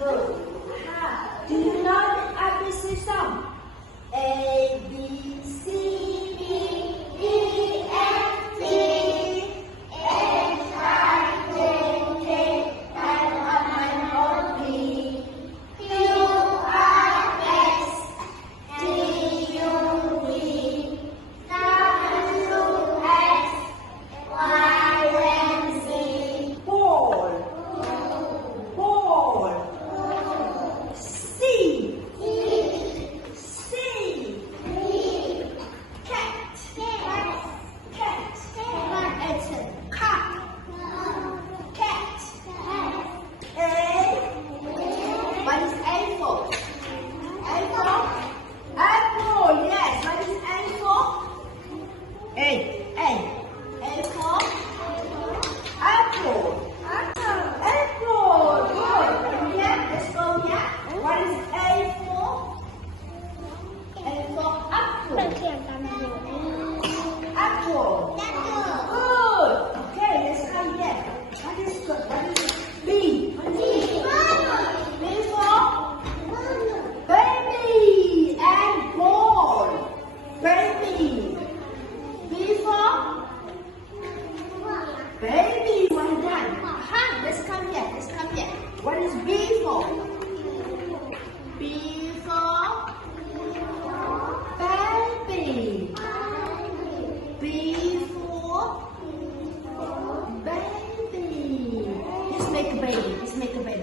Good. Do you know the ABC song? A, B, C, D, E, F, G, H, I, J, K, L, M, N, O, P, Q, R, S, T, U, V, W, X, Y, and Z. Ball. Ball. C. C. Cat. Cat. It's a cat. Cat. A. What is A for? A for? Apple. Yes. What is A for? A. A for? Apple. Apple. Good. Yeah. Let's go. Yeah. What is A for? A for apple. Apple. Good. Okay, let's try again. What is good? What is B? What is B? B for baby and ball. Baby. B for baby. Well done. Aha, let's come here. Let's come here. What is B for? B for baby. B for baby. Let's make a baby. Let's make a baby.